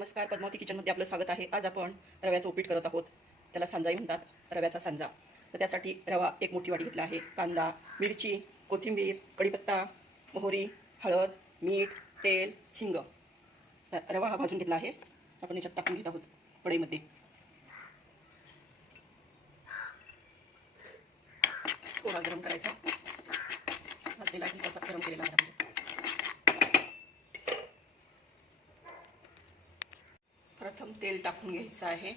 नमस्कार, पद्मावती किचनमध्ये आपलं स्वागत आहे. आज आपण रव्याचं उपीट करत आहोत. त्याला सांजाई म्हणतात, रव्याचा सांजा. तर त्यासाठी रवा एक मोठी वाटी घेतला आहे. कांदा, मिरची, कोथिंबीर, कढीपत्ता, मोहरी, हळद, मीठ, तेल, हिंग. रवा हा भाजून घेतला आहे. आपण याच्यात टाकून घेत आहोत कढईमध्ये. थोडा गरम करायचा. भाजलेला आहे तसा गरम केलेला आहे. प्रथम तेल टाकून घ्यायचं आहे.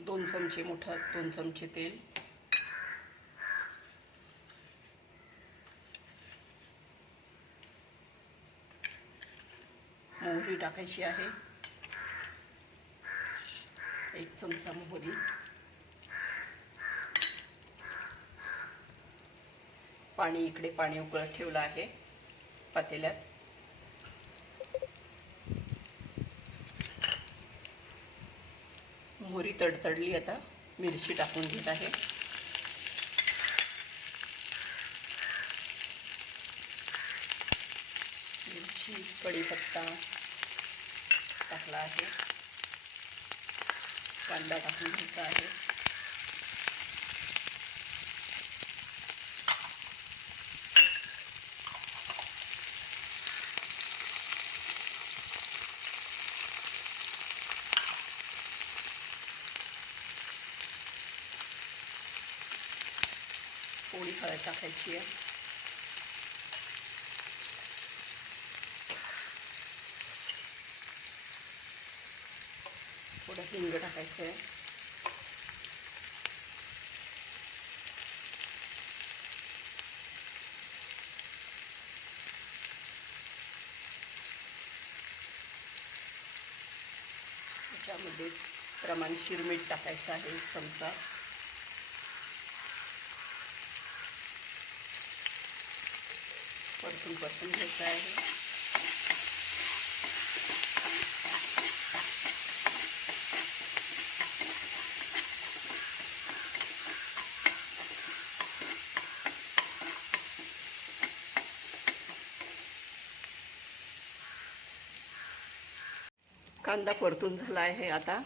दोन चमचे, मोठं 2 चमचे तेल. मोहरी टाकायची आहे. 1 चमचा मोहरी. इकडे पाणी उकळत ठेवलं आहे पातेल्यात. मोहरी तडतडली. आता मिरची टाकून घेत आहे. मिरची, कढीपत्ता टाकला आहे. कांदा टाकून घ्यायचा आहे. थोडी हळद टाकायची आहे. थोडं हिंग टाकायचं आहे. त्याच्यामध्ये प्रमाणशीर मीठ टाकायचं आहे 1 चमचा. परतून घ्यायचं आहे. कांदा परतून झाला आहे. आता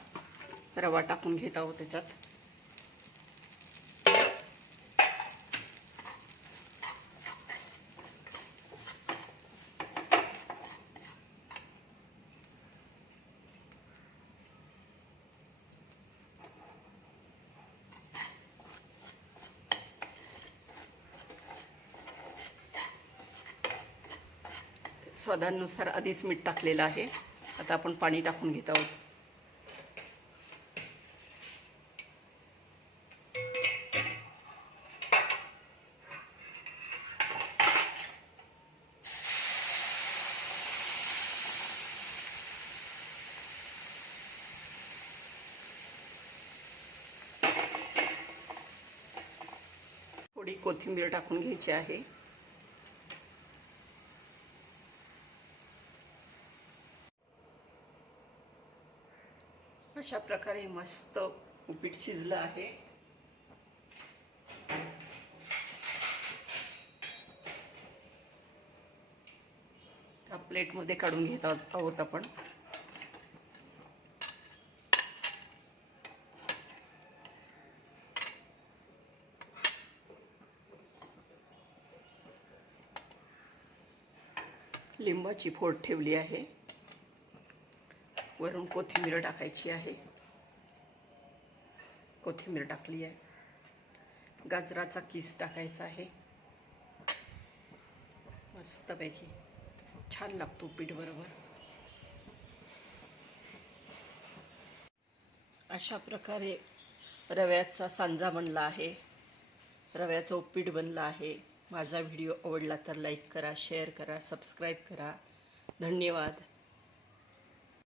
रवा टाकून घेत आहोत त्याच्यात. स्वादानुसार आधीच मीठ टाकलेलं आहे. आता आपण पाणी टाकून घेत आहोत. थोडी कोथिंबीर टाकून घ्यायची आहे. अशा प्रकारे मस्त उपीट शिजलं आहे. त्या प्लेटमध्ये काढून घेत आहोत आपण. लिंबाची फोड ठेवली आहे. वरून कोथिंबीर टाकायची आहे. कोथिंबीर टाकली आहे. गाजराचा कीस टाकायचा आहे. मस्तपैकी छान लागतो उपीट बरोबर. अशा प्रकारे रव्याचा सांजा बनला आहे. रव्याचं उपीट बनलं आहे. माझा व्हिडिओ आवडला तर लाईक करा, शेअर करा, सबस्क्राईब करा. धन्यवाद.